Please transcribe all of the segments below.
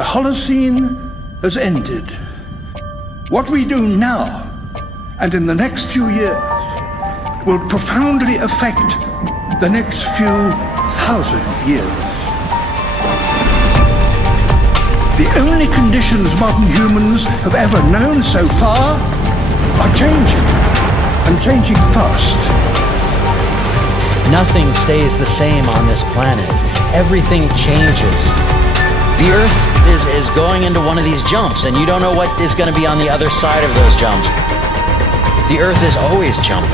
The Holocene has ended. What we do now and in the next few years will profoundly affect the next few thousand years. The only conditions modern humans have ever known so far are changing, and changing fast. Nothing stays the same on this planet. Everything changes. The Earth is going into one of these jumps, and you don't know what is going to be on the other side of those jumps. The Earth is always jumping.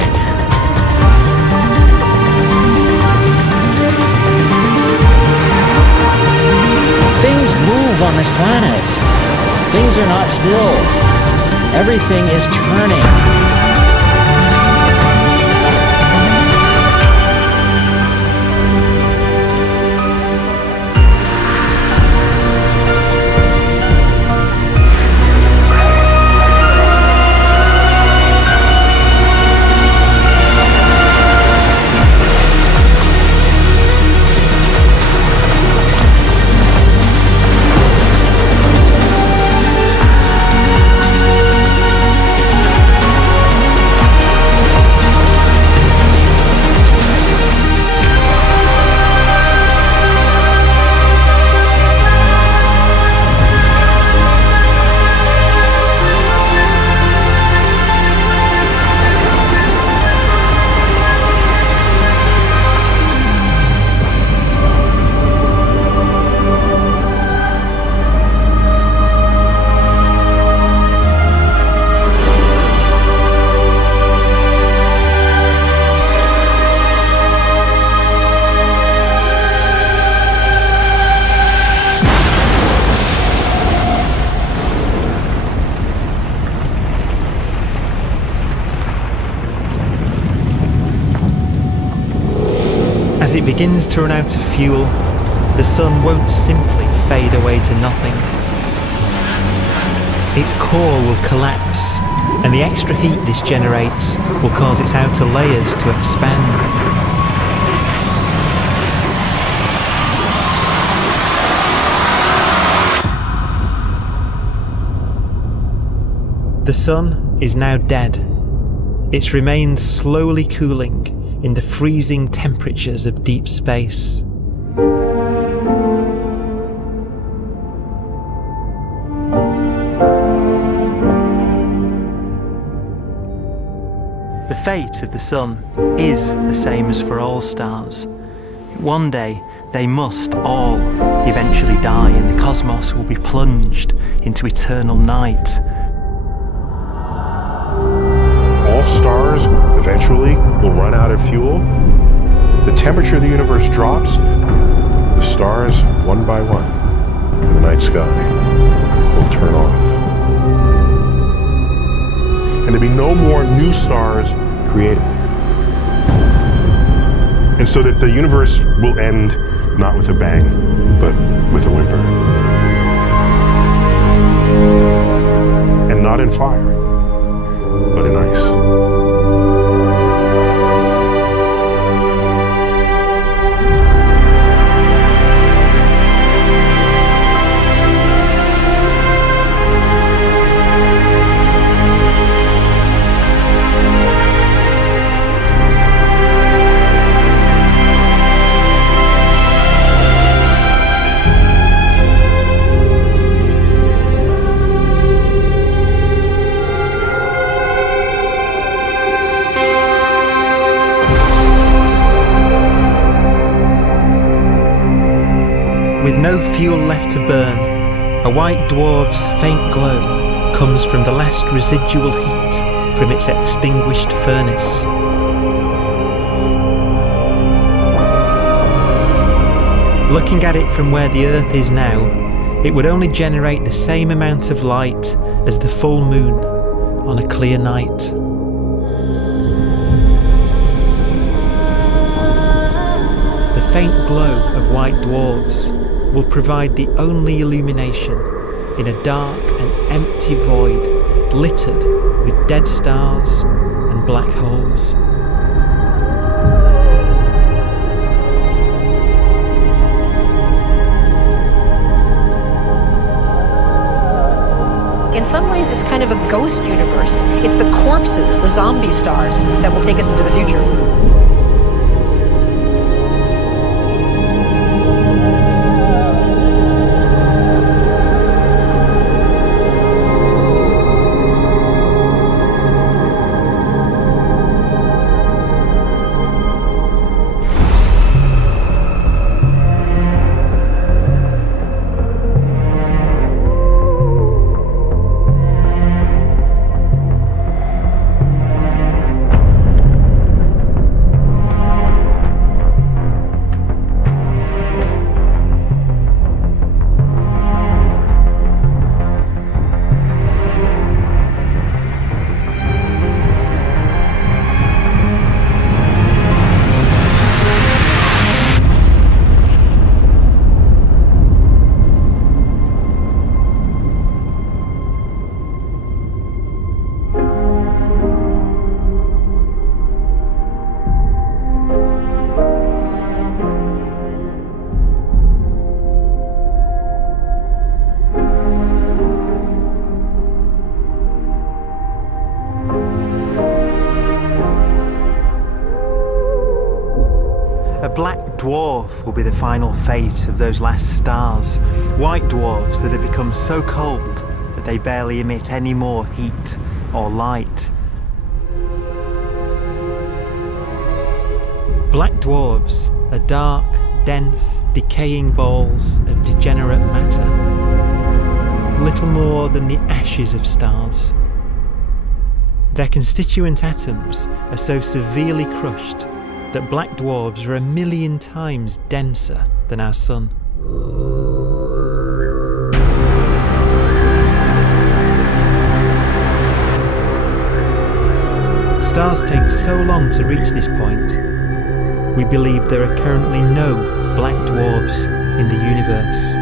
Things move on this planet. Things are not still. Everything is turning. As it begins to run out of fuel, the sun won't simply fade away to nothing. Its core will collapse, and the extra heat this generates will cause its outer layers to expand. The sun is now dead. Its remains slowly cooling in the freezing temperatures of deep space. The fate of the sun is the same as for all stars. One day they must all eventually die, and the cosmos will be plunged into eternal night. All stars eventually will run out of fuel. The temperature of the universe drops. The stars, one by one, in the night sky, will turn off. And there'll be no more new stars created. And so that the universe will end not with a bang, but with a whimper. And not in fire, but in ice. With no fuel left to burn, a white dwarf's faint glow comes from the last residual heat from its extinguished furnace. Looking at it from where the Earth is now, it would only generate the same amount of light as the full moon on a clear night. The faint glow of white dwarfs will provide the only illumination in a dark and empty void littered with dead stars and black holes. ways, it's kind of a ghost universe. It's the corpses, the zombie stars, that will take us into the future. A black dwarf will be the final fate of those last stars. White dwarfs that have become so cold that they barely emit any more heat or light. Black dwarfs are dark, dense, decaying balls of degenerate matter, little more than the ashes of stars. Their constituent atoms are so severely crushed that black dwarfs are 1,000,000 times denser than our sun. Stars take so long to reach this point, we believe there are currently no black dwarfs in the universe.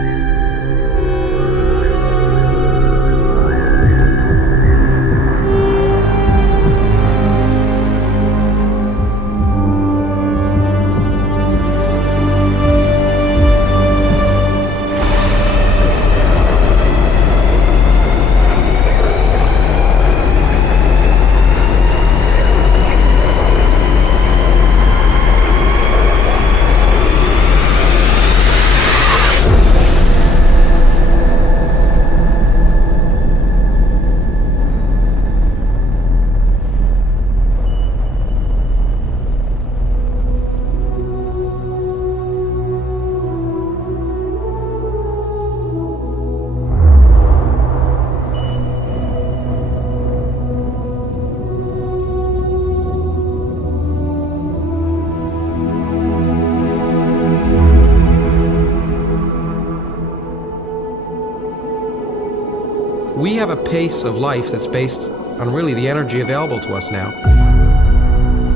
We have a pace of life that's based on really the energy available to us now.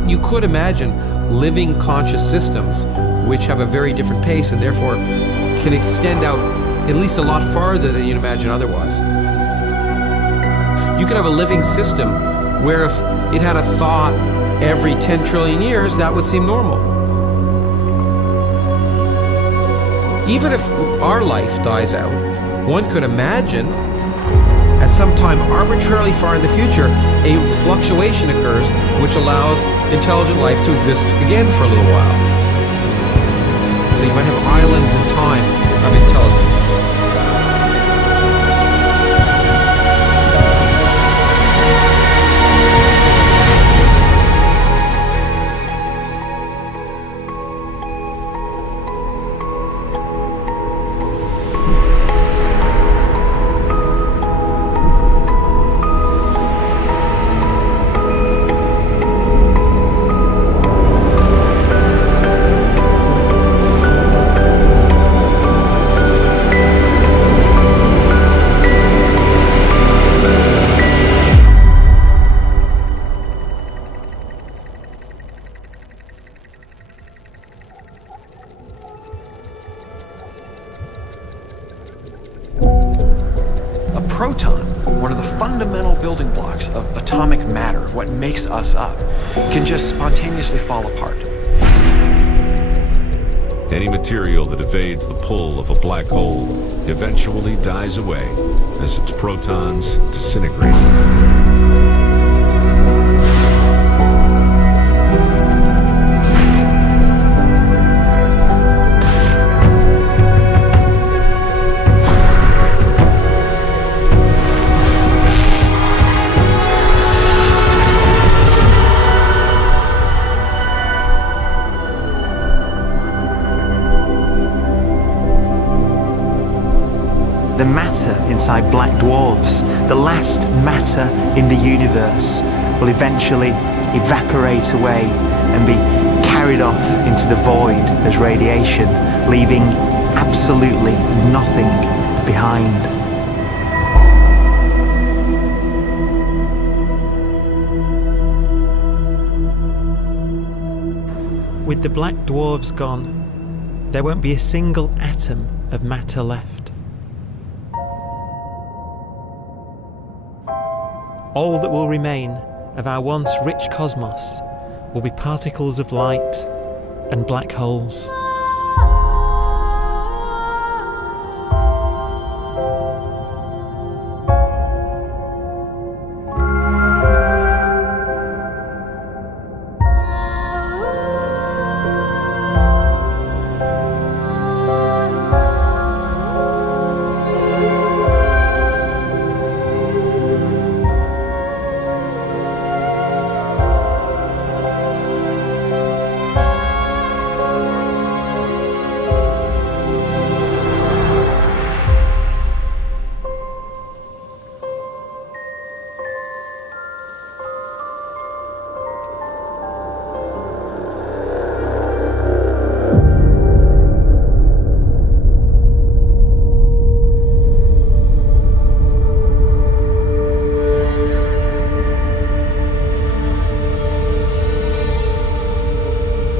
You could imagine living conscious systems which have a very different pace and therefore can extend out at least a lot farther than you'd imagine otherwise. You could have a living system where if it had a thought every 10 trillion years, that would seem normal. Even if our life dies out, one could imagine at some time arbitrarily far in the future, a fluctuation occurs which allows intelligent life to exist again for a little while. So you might have islands in time of intelligence. Proton, one of the fundamental building blocks of atomic matter, of what makes us up, can just spontaneously fall apart. Any material that evades the pull of a black hole eventually dies away as its protons disintegrate. The matter inside black dwarfs, the last matter in the universe, will eventually evaporate away and be carried off into the void as radiation, leaving absolutely nothing behind. With the black dwarfs gone, there won't be a single atom of matter left. All that will remain of our once rich cosmos will be particles of light and black holes.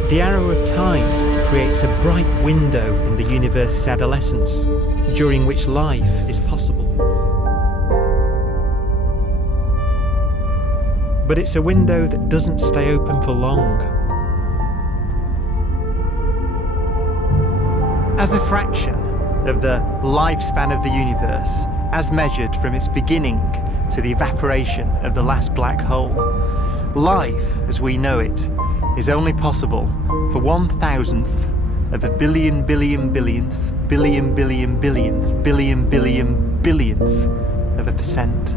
The arrow of time creates a bright window in the universe's adolescence, during which life is possible. But it's a window that doesn't stay open for long. As a fraction of the lifespan of the universe, as measured from its beginning to the evaporation of the last black hole, life, as we know it, is only possible for 1,000th of a billion billionth of a percent.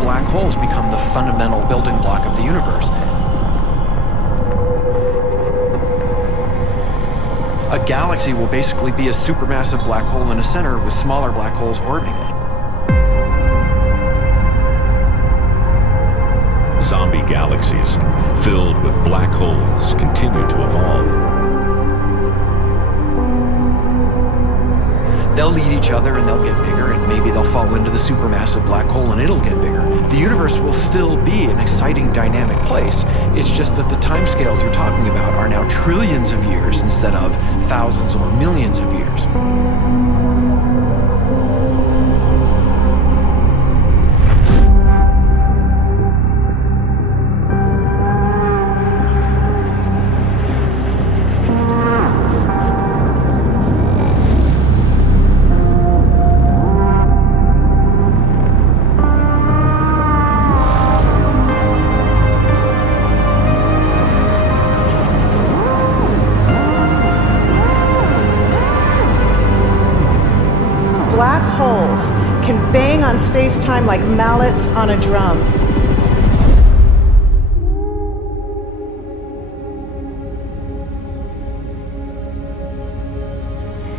Black holes become the fundamental building block of the universe. A galaxy will basically be a supermassive black hole in a center with smaller black holes orbiting it. Zombie galaxies filled with black holes continue to evolve. They'll eat each other and they'll get bigger, and maybe they'll fall into the supermassive black hole and it'll get bigger. The universe will still be an exciting, dynamic place. It's just that the timescales you're talking about are now trillions of years instead of thousands or millions of years. Black holes can bang on space-time like mallets on a drum.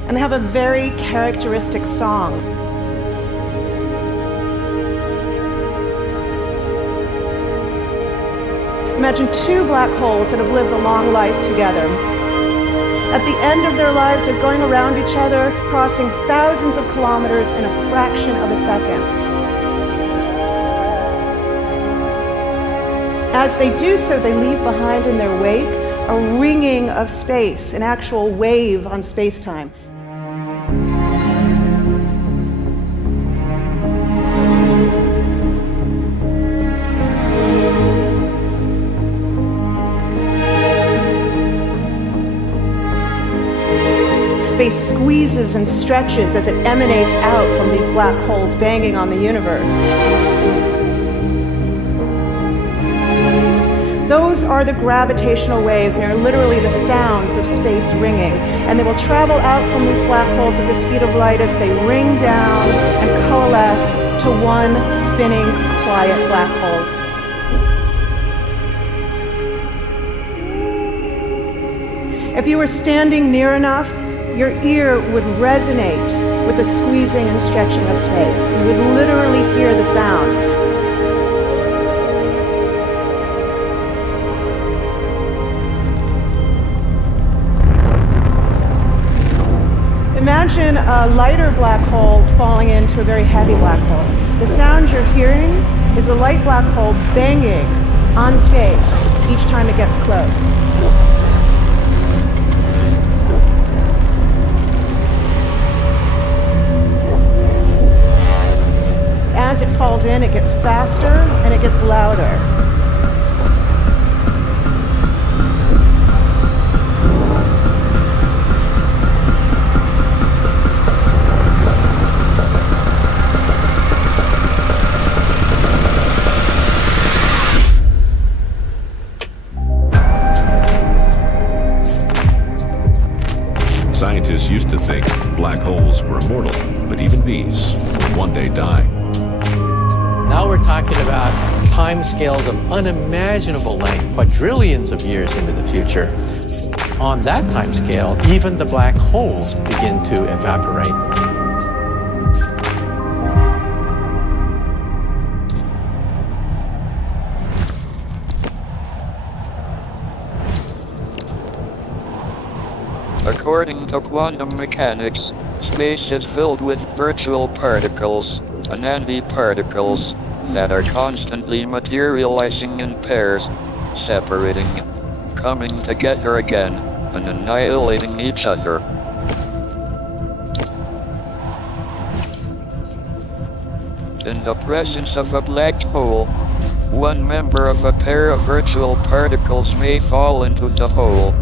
And they have a very characteristic song. Imagine two black holes that have lived a long life together. At the end of their lives, they're going around each other, crossing thousands of kilometers in a fraction of a second. As they do so, they leave behind in their wake a ringing of space, an actual wave on space-time. squeezes and stretches as it emanates out from these black holes banging on the universe. Those are the gravitational waves. They are literally the sounds of space ringing. And they will travel out from these black holes at the speed of light as they ring down and coalesce to one spinning, quiet black hole. If you were standing near enough, your ear would resonate with the squeezing and stretching of space. You would literally hear the sound. Imagine a lighter black hole falling into a very heavy black hole. The sound you're hearing is a light black hole banging on space each time it gets close. As it falls in, it gets faster and it gets louder. Scientists used to think black holes were immortal, but even these will one day die. Now we're talking about timescales of unimaginable length, quadrillions of years into the future. On that timescale, even the black holes begin to evaporate. According to quantum mechanics, space is filled with virtual particles, antiparticles, that are constantly materializing in pairs, separating, coming together again, and annihilating each other. In the presence of a black hole, one member of a pair of virtual particles may fall into the hole,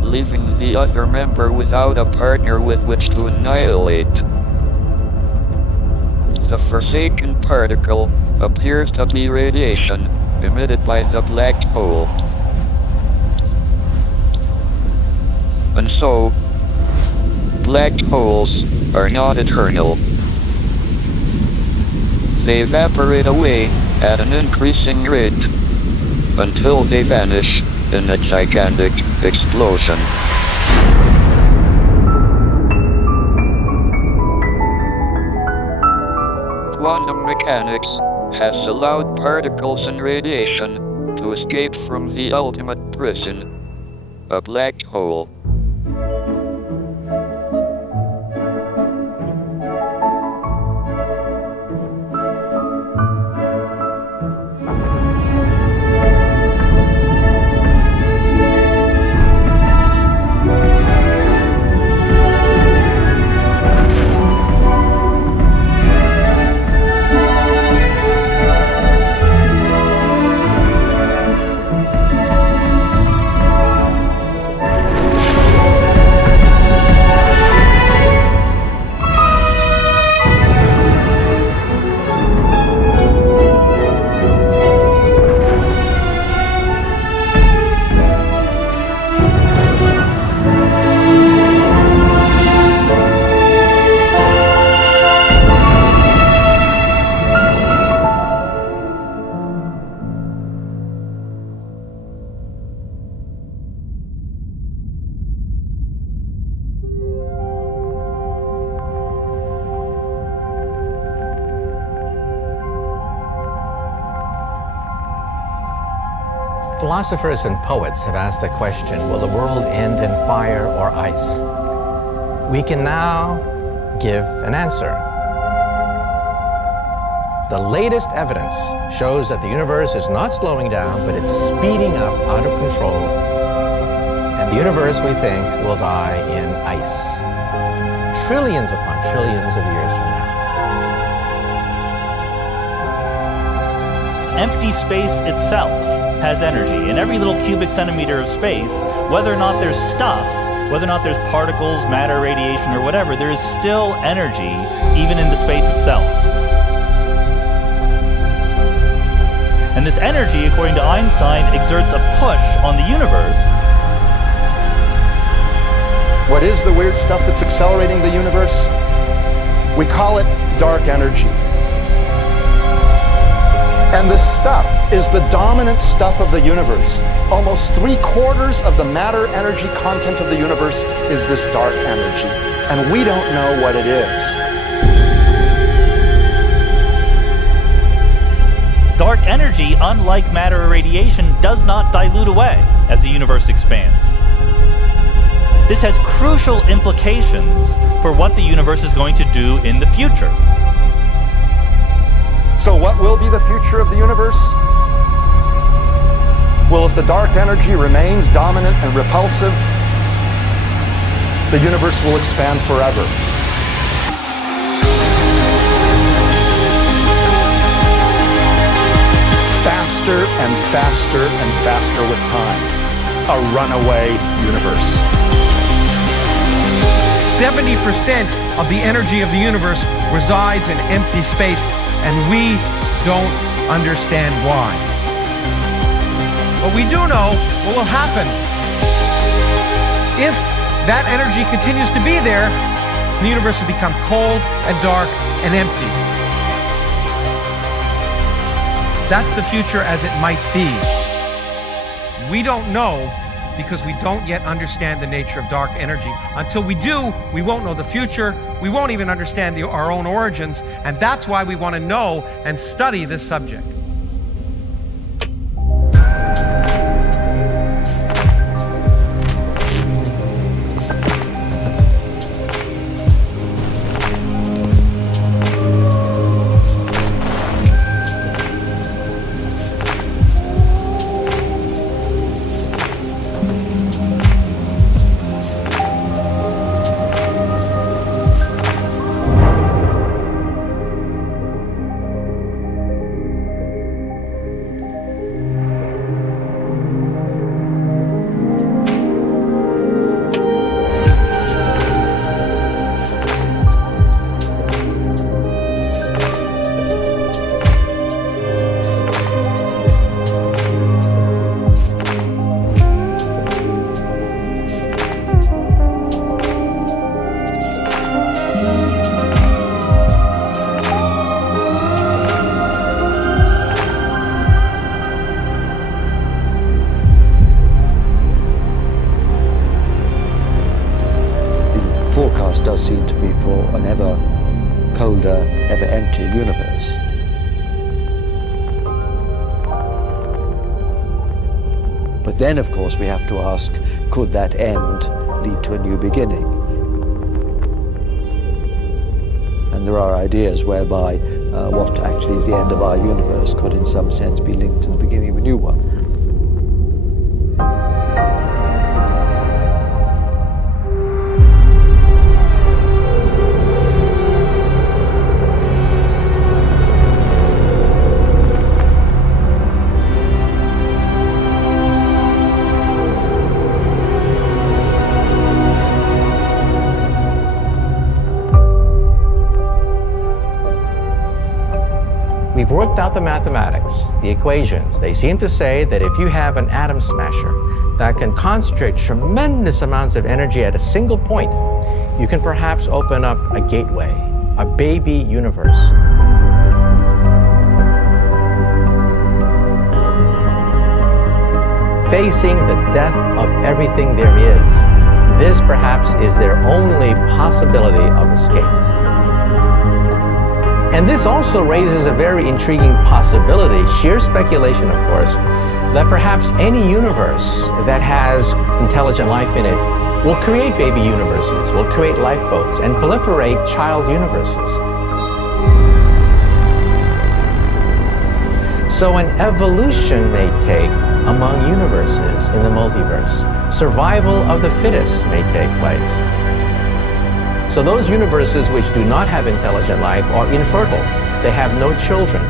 leaving the other member without a partner with which to annihilate. The forsaken particle appears to be radiation emitted by the black hole. And so, black holes are not eternal. They evaporate away at an increasing rate until they vanish in a gigantic explosion. Quantum mechanics has allowed particles and radiation to escape from the ultimate prison, a black hole. Philosophers and poets have asked the question, will the world end in fire or ice? We can now give an answer. The latest evidence shows that the universe is not slowing down, but it's speeding up out of control. And the universe, we think, will die in ice. Trillions upon trillions of years from now. Empty space itself has energy. In every little cubic centimeter of space, whether or not there's stuff whether or not there's particles, matter, radiation, or whatever, there is still energy even in the space itself. And this energy, according to Einstein, exerts a push on the universe. What is the weird stuff that's accelerating the universe? We call it dark energy. And this stuff is the dominant stuff of the universe. Almost 3/4 of the matter-energy content of the universe is this dark energy. And we don't know what it is. Dark energy, unlike matter or radiation, does not dilute away as the universe expands. This has crucial implications for what the universe is going to do in the future. So what will be the future of the universe? Well, if the dark energy remains dominant and repulsive, the universe will expand forever. Faster and faster and faster with time. A runaway universe. 70% of the energy of the universe resides in empty space, and we don't understand why. But we do know what will happen. If that energy continues to be there, the universe will become cold and dark and empty. That's the future as it might be. We don't know because we don't yet understand the nature of dark energy. Until we do, we won't know the future. We won't even understand our own origins, and that's why we want to know and study this subject. Forecast does seem to be for an ever colder, ever emptier universe. But then, of course, we have to ask, could that end lead to a new beginning? And there are ideas whereby what actually is the end of our universe could in some sense be linked to the beginning of a new one. We've worked out the mathematics, the equations. They seem to say that if you have an atom smasher that can concentrate tremendous amounts of energy at a single point, you can perhaps open up a gateway, a baby universe. Facing the death of everything there is, this perhaps is their only possibility of escape. And this also raises a very intriguing possibility, sheer speculation of course, that perhaps any universe that has intelligent life in it will create baby universes, will create lifeboats, and proliferate child universes. So an evolution may take among universes in the multiverse. Survival of the fittest may take place. So those universes which do not have intelligent life are infertile. They have no children.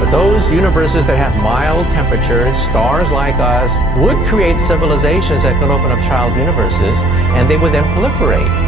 But those universes that have mild temperatures, stars like us, would create civilizations that could open up child universes, and they would then proliferate.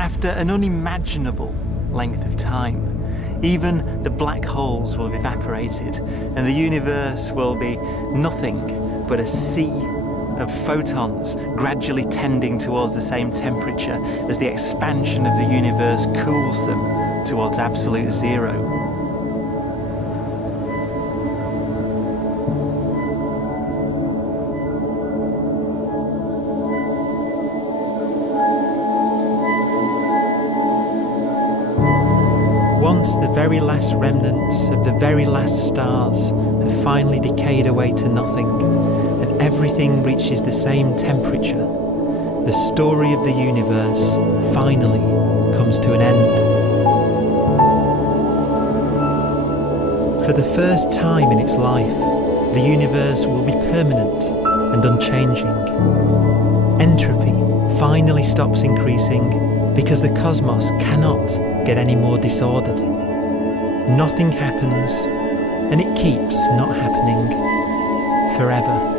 After an unimaginable length of time, even the black holes will have evaporated and the universe will be nothing but a sea of photons gradually tending towards the same temperature as the expansion of the universe cools them towards absolute zero. Once the very last remnants of the very last stars have finally decayed away to nothing, and everything reaches the same temperature, the story of the universe finally comes to an end. For the first time in its life, the universe will be permanent and unchanging. Entropy finally stops increasing because the cosmos cannot get any more disordered. Nothing happens, and it keeps not happening forever.